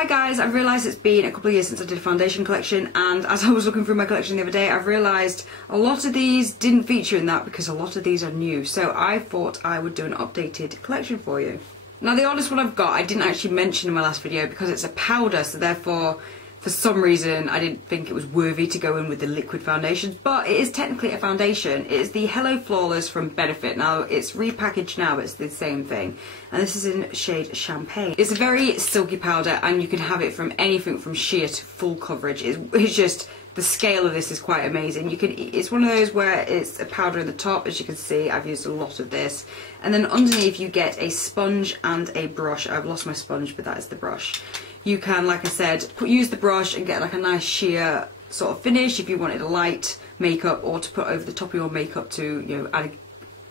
Hi guys, I've realised it's been a couple of years since I did a foundation collection, and as I was looking through my collection the other day, I've realised a lot of these didn't feature in that because a lot of these are new, so I thought I would do an updated collection for you. Now the oldest one I've got I didn't actually mention in my last video because it's a powder, so therefore for some reason I didn't think it was worthy to go in with the liquid foundations, but it is technically a foundation. It is the Hello Flawless from Benefit. Now it's repackaged now, but it's the same thing, and this is in shade Champagne. It's a very silky powder and you can have it from anything from sheer to full coverage. It's just, the scale of this is quite amazing. It's one of those where it's a powder in the top, as you can see. I've used a lot of this, and then underneath you get a sponge and a brush. I've lost my sponge, but that is the brush. You can, like I said, use the brush and get like a nice sheer sort of finish if you wanted a light makeup, or to put over the top of your makeup to, you know,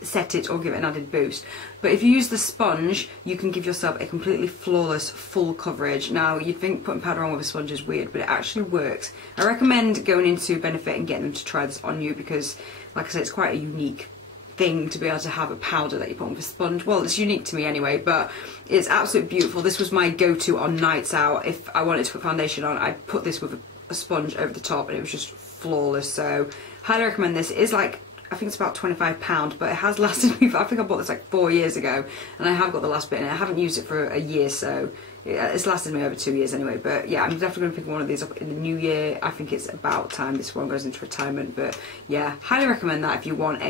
set it or give it an added boost. But if you use the sponge, you can give yourself a completely flawless full coverage. Now you'd think putting powder on with a sponge is weird, but it actually works. I recommend going into Benefit and getting them to try this on you because, like I said, it's quite a unique thing to be able to have a powder that you put on with a sponge. Well, it's unique to me anyway, but it's absolutely beautiful. This was my go-to on nights out. If I wanted to put foundation on, I'd put this with a sponge over the top and it was just flawless. So highly recommend this. It is like, I think it's about £25, but it has lasted me, I think I bought this like 4 years ago, and I have got the last bit in it. I haven't used it for a year, so it's lasted me over 2 years anyway. But yeah, I'm definitely going to pick one of these up in the new year. I think it's about time this one goes into retirement, but yeah, highly recommend that if you want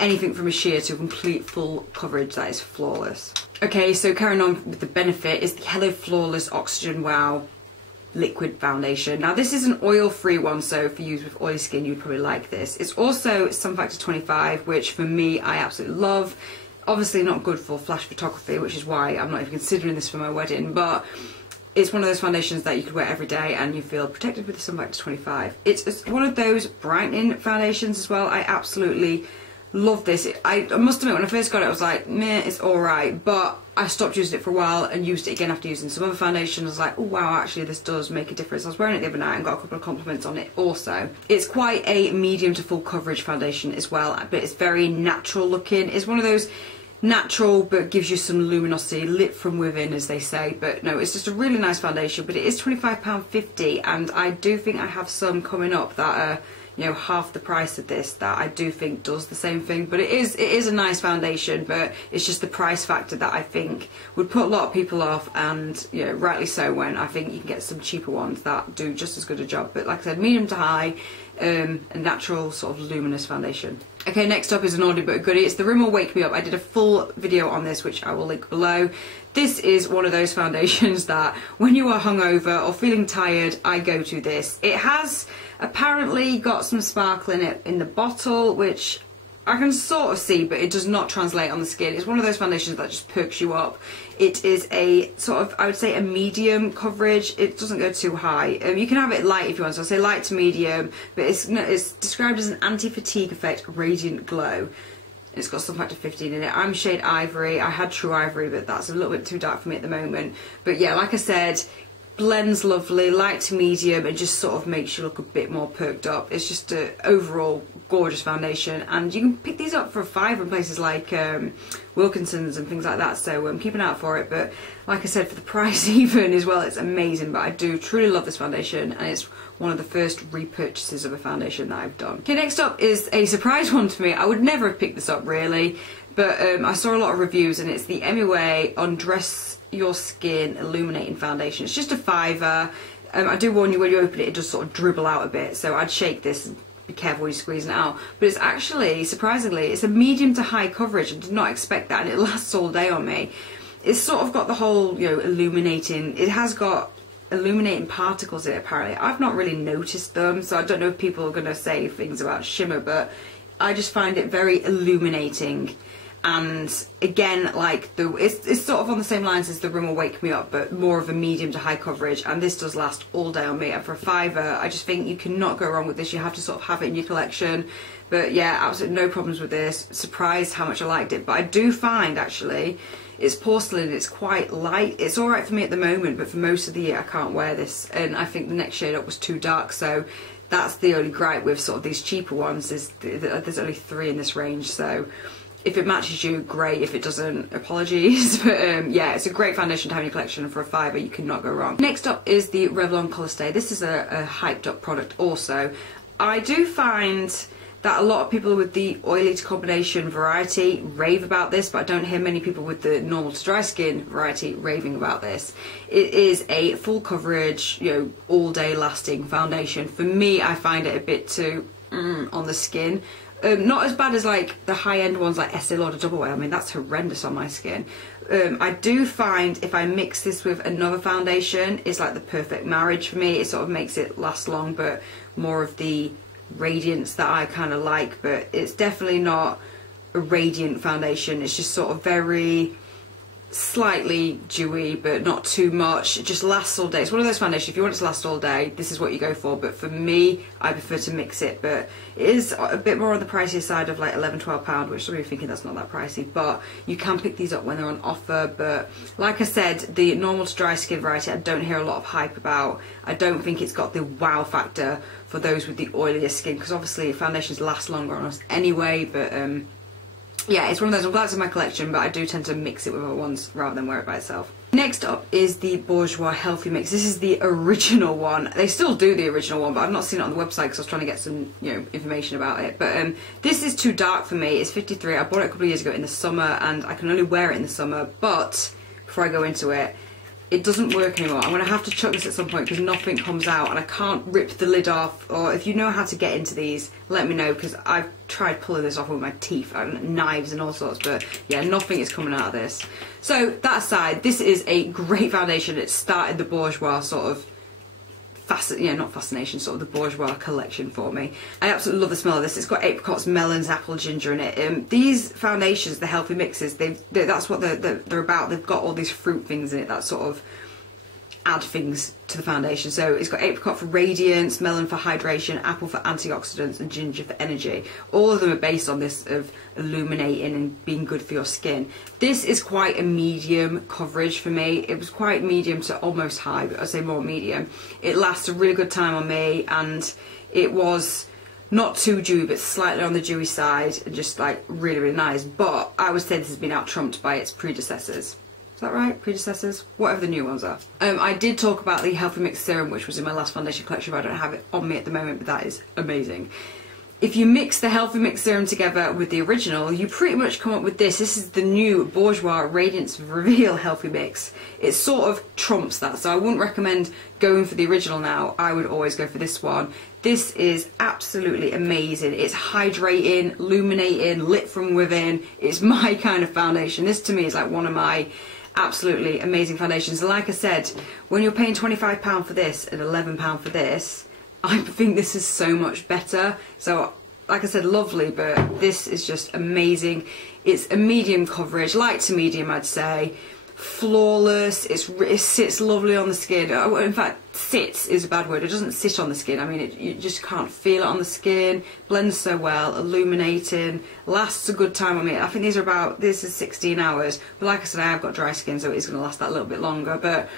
anything from a sheer to a complete full coverage that is flawless. Okay, so carrying on with the Benefit is the Hello Flawless Oxygen Wow liquid foundation. Now this is an oil-free one, so for you with oily skin you'd probably like this. It's also Sun Factor 25, which for me I absolutely love. Obviously not good for flash photography, which is why I'm not even considering this for my wedding, but it's one of those foundations that you could wear every day and you feel protected with the Sun Factor 25. It's one of those brightening foundations as well. I absolutely love this. I must admit, when I first got it I was like, meh, it's alright, but I stopped using it for a while and used it again after using some other foundations. I was like, oh wow, actually this does make a difference. I was wearing it the other night and got a couple of compliments on it also. It's quite a medium to full coverage foundation as well, but it's very natural looking. It's one of those natural but gives you some luminosity, lit from within as they say. But no, it's just a really nice foundation, but it is £25.50, and I do think I have some coming up that are, you know, half the price of this that I do think does the same thing. But it is a nice foundation, but it's just the price factor that I think would put a lot of people off, and you know, rightly so, when I think you can get some cheaper ones that do just as good a job. But like I said, medium to high, a natural sort of luminous foundation. Okay, next up is an oldie but a goodie. It's the Rimmel Wake Me Up. I did a full video on this, which I will link below. This is one of those foundations that when you are hungover or feeling tired, I go to this. It has apparently got some sparkle in it in the bottle, which I can sort of see, but it does not translate on the skin. It's one of those foundations that just perks you up. It is a sort of, I would say, a medium coverage. It doesn't go too high. You can have it light if you want, so I'll say light to medium, but it's described as an anti-fatigue effect radiant glow. It's got Sun Factor 15 in it. I'm shade Ivory. I had True Ivory, but that's a little bit too dark for me at the moment. But yeah, like I said, blends lovely, light to medium, and just sort of makes you look a bit more perked up. It's just an overall gorgeous foundation, and you can pick these up for £5 in places like Wilkinson's and things like that, so I'm keeping out for it. But like I said, for the price even as well, it's amazing. But I do truly love this foundation, and it's one of the first repurchases of a foundation that I've done. Okay, next up is a surprise one to me. I would never have picked this up really, but I saw a lot of reviews, and it's the MUA Undress Your Skin Illuminating Foundation. It's just a £5. I do warn you, when you open it, it does sort of dribble out a bit, so I'd shake this and be careful when you're squeezing it out. But it's actually, surprisingly, it's a medium to high coverage. I did not expect that, and it lasts all day on me. It's sort of got the whole, you know, illuminating, it has got illuminating particles in it apparently. I've not really noticed them, so I don't know if people are going to say things about shimmer, but I just find it very illuminating. And again, like it's sort of on the same lines as the Rimmel Wake Me Up, but more of a medium to high coverage, and this does last all day on me. And for a £5, I just think you cannot go wrong with this. You have to sort of have it in your collection. But yeah, absolutely no problems with this. Surprised how much I liked it. But I do find actually it's porcelain, it's quite light. It's alright for me at the moment, but for most of the year I can't wear this, and I think the next shade up was too dark, so that's the only gripe with sort of these cheaper ones, is there's only 3 in this range. So If it matches you, great. If it doesn't, apologies. But yeah, it's a great foundation to have in your collection. For a £5, you cannot go wrong. Next up is the Revlon Colour Stay. This is a hyped up product also. I do find that a lot of people with the oily to combination variety rave about this, but I don't hear many people with the normal to dry skin variety raving about this. It is a full coverage, you know, all day lasting foundation. For me, I find it a bit too on the skin. Not as bad as like the high end ones like Estee Lauder Double Wear. I mean, that's horrendous on my skin. I do find if I mix this with another foundation, it's like the perfect marriage for me. It sort of makes it last long, but more of the radiance that I kind of like. But it's definitely not a radiant foundation. It's just sort of very slightly dewy, but not too much. It just lasts all day. It's one of those foundations, if you want it to last all day, this is what you go for. But for me, I prefer to mix it. But it is a bit more on the pricier side of like £11–12, which some of you are thinking that's not that pricey, but you can pick these up when they're on offer. But like I said, the normal to dry skin variety I don't hear a lot of hype about. I don't think it's got the wow factor for those with the oilier skin, because obviously foundations last longer on us anyway. But yeah, it's one of those, I'm glad it's in my collection, but I do tend to mix it with other ones rather than wear it by itself. Next up is the Bourjois Healthy Mix. This is the original one. They still do the original one, but I've not seen it on the website because I was trying to get some, you know, information about it. But this is too dark for me. It's 53. I bought it a couple of years ago in the summer, and I can only wear it in the summer. But before I go into it, it doesn't work anymore. I'm going to have to chuck this at some point because nothing comes out and I can't rip the lid off. Or if you know how to get into these, let me know, because I've tried pulling this off with my teeth and knives and all sorts, but yeah, nothing is coming out of this. So that aside, this is a great foundation. It started the Bourjois sort of not fascination, sort of the Bourjois collection for me. I absolutely love the smell of this. It's got apricots, melons, apple, ginger in it. These foundations, the healthy mixes, that's what they're about. They've got all these fruit things in it that sort of add things to the foundation. So it's got apricot for radiance, melon for hydration, apple for antioxidants, and ginger for energy. All of them are based on this of illuminating and being good for your skin. This is quite a medium coverage for me. It was quite medium to almost high, but I'd say more medium. It lasts a really good time on me, and it was not too dewy, but slightly on the dewy side, and just like really, really nice. But I would say this has been out-trumped by its predecessors. Is that right? Predecessors? Whatever the new ones are. I did talk about the Healthy Mix Serum, which was in my last foundation collection, but I don't have it on me at the moment, but that is amazing. If you mix the Healthy Mix Serum together with the original, you pretty much come up with this. This is the new Bourjois Radiance Reveal Healthy Mix. It sort of trumps that, so I wouldn't recommend going for the original now. I would always go for this one. This is absolutely amazing. It's hydrating, illuminating, lit from within. It's my kind of foundation. This to me is like one of my absolutely amazing foundations. And like I said, when you're paying £25 for this and £11 for this, I think this is so much better. So like I said, lovely, but this is just amazing. It's a medium coverage, light to medium I'd say. Flawless. It sits lovely on the skin. In fact, sits is a bad word. It doesn't sit on the skin. I mean, you just can't feel it on the skin. Blends so well, illuminating, lasts a good time on me. I think these are about, this is 16 hours. But like I said, I have got dry skin, so it's going to last that a little bit longer. But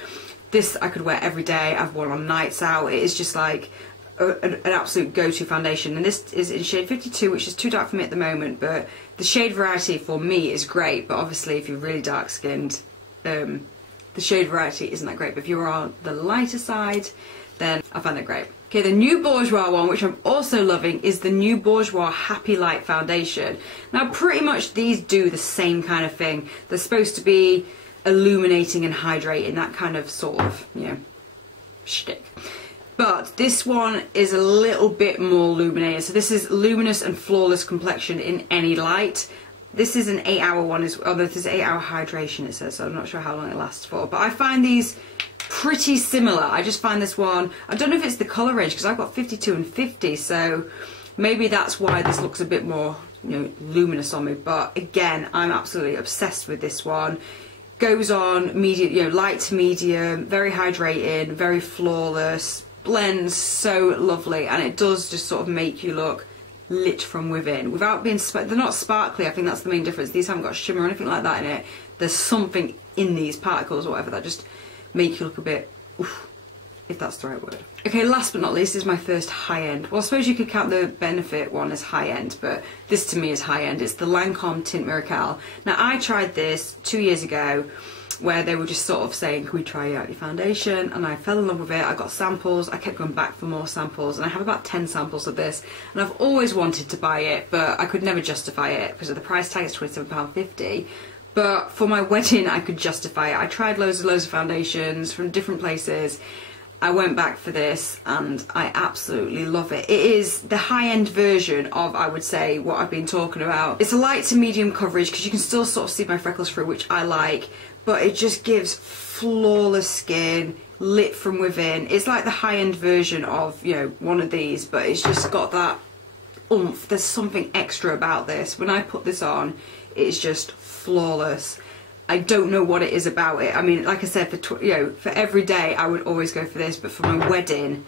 this I could wear every day. I've worn on nights out. It is just like an absolute go-to foundation. And this is in shade 52, which is too dark for me at the moment. But the shade variety for me is great. But obviously, if you're really dark-skinned, the shade variety isn't that great, but if you're on the lighter side, then I find it great. Okay, the new Bourjois one, which I'm also loving, is the new Bourjois Happy Light Foundation. Now, pretty much these do the same kind of thing. They're supposed to be illuminating and hydrating, that kind of sort of, you know, shtick. But this one is a little bit more illuminated. So this is luminous and flawless complexion in any light. This is an 8-hour one, this is 8-hour hydration it says, so I'm not sure how long it lasts for. But I find these pretty similar. I just find this one, I don't know if it's the colour range, because I've got 52 and 50, so maybe that's why this looks a bit more, you know, luminous on me. But again, I'm absolutely obsessed with this one. Goes on medium, you know, light to medium, very hydrating, very flawless, blends so lovely, and it does just sort of make you look lit from within without being they're not sparkly. I think that's the main difference. These haven't got shimmer or anything like that in it. There's something in these particles or whatever that just make you look a bit oof, if that's the right word. Okay, last but not least is my first high-end. Well, I suppose you could count the Benefit one as high-end, but this to me is high-end. It's the Lancome Tint Miracle. Now, I tried this 2 years ago, where they were just sort of saying, can we try out your foundation? And I fell in love with it. I got samples. I kept going back for more samples, and I have about 10 samples of this. And I've always wanted to buy it, but I could never justify it because of the price tag. It's £27.50. But for my wedding, I could justify it. I tried loads of foundations from different places. I went back for this and I absolutely love it. It is the high-end version of, I would say, what I've been talking about. It's a light to medium coverage because you can still sort of see my freckles through, which I like, but it just gives flawless skin, lit from within. It's like the high-end version of, you know, one of these, but it's just got that oomph. There's something extra about this. When I put this on, it's just flawless. I don't know what it is about it. I mean, like I said, for every day I would always go for this, but for my wedding,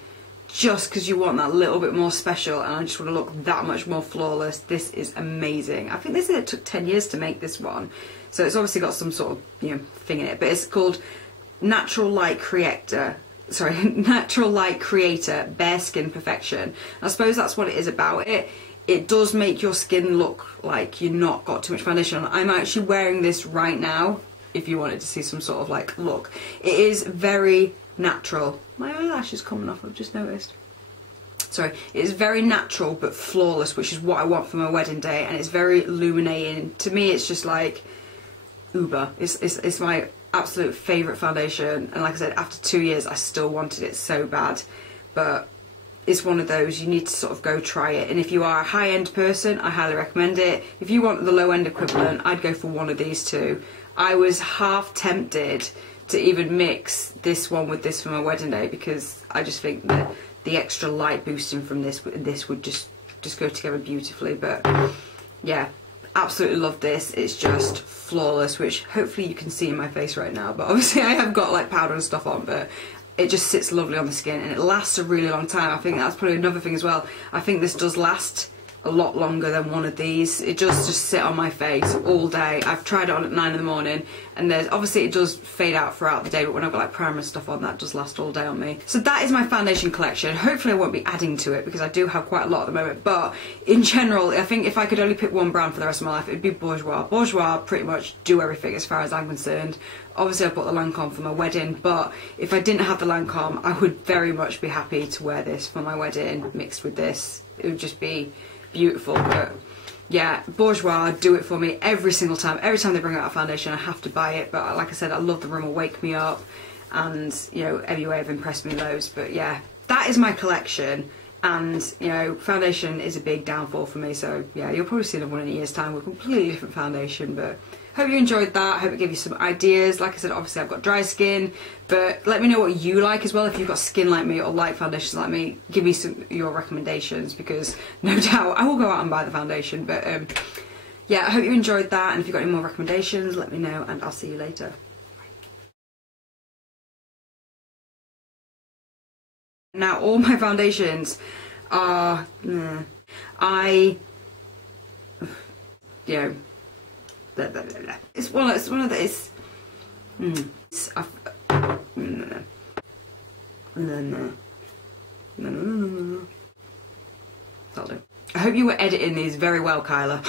just because you want that little bit more special and I just want to look that much more flawless, this is amazing. I think they said it took 10 years to make this one, so it's obviously got some sort of, you know, thing in it, but it's called Natural Light Creator Bare Skin Perfection. I suppose that's what it is about it. It does make your skin look like you've not got too much foundation on. I'm actually wearing this right now, if you wanted to see some sort of like look. It is very natural. My eyelash is coming off, I've just noticed. Sorry, it is very natural but flawless, which is what I want for my wedding day, and it's very illuminating. To me, it's just like uber. It's my absolute favourite foundation, and like I said, after 2 years, I still wanted it so bad, but it's one of those, you need to sort of go try it. And if you are a high-end person, I highly recommend it. If you want the low-end equivalent, I'd go for one of these two. I was half tempted to even mix this one with this for my wedding day, because I just think that the extra light boosting from this would just go together beautifully. But yeah, absolutely love this. It's just flawless, which hopefully you can see in my face right now, but obviously I have got like powder and stuff on, but it just sits lovely on the skin and it lasts a really long time. I think that's probably another thing as well. I think this does last a lot longer than one of these. It does just sit on my face all day. I've tried it on at 9 in the morning, and there's obviously it does fade out throughout the day, but when I've got like primer and stuff on, that does last all day on me. So that is my foundation collection. Hopefully I won't be adding to it because I do have quite a lot at the moment, but in general, I think if I could only pick one brand for the rest of my life, it'd be Bourjois. Bourjois pretty much do everything as far as I'm concerned. Obviously I bought the Lancome for my wedding, but if I didn't have the Lancome, I would very much be happy to wear this for my wedding mixed with this. It would just be beautiful. But yeah, Bourjois do it for me every single time. Every time they bring out a foundation, I have to buy it. But like I said, I love the Rimmel Wake Me Up, and you know, MUA have impressed me loads. But yeah, that is my collection. And you know, foundation is a big downfall for me, so yeah, you'll probably see another one in a year's time with a completely different foundation. But hope you enjoyed that. Hope it gave you some ideas. Like I said, obviously I've got dry skin, but let me know what you like as well. If you've got skin like me or light foundations like me, give me your recommendations, because no doubt I will go out and buy the foundation. But yeah, I hope you enjoyed that, and if you've got any more recommendations, let me know, and I'll see you later. Now all my foundations are, you know, blah, blah, blah, blah. It's one of those. That'll do. I hope you were editing these very well, Kyla.